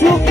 Super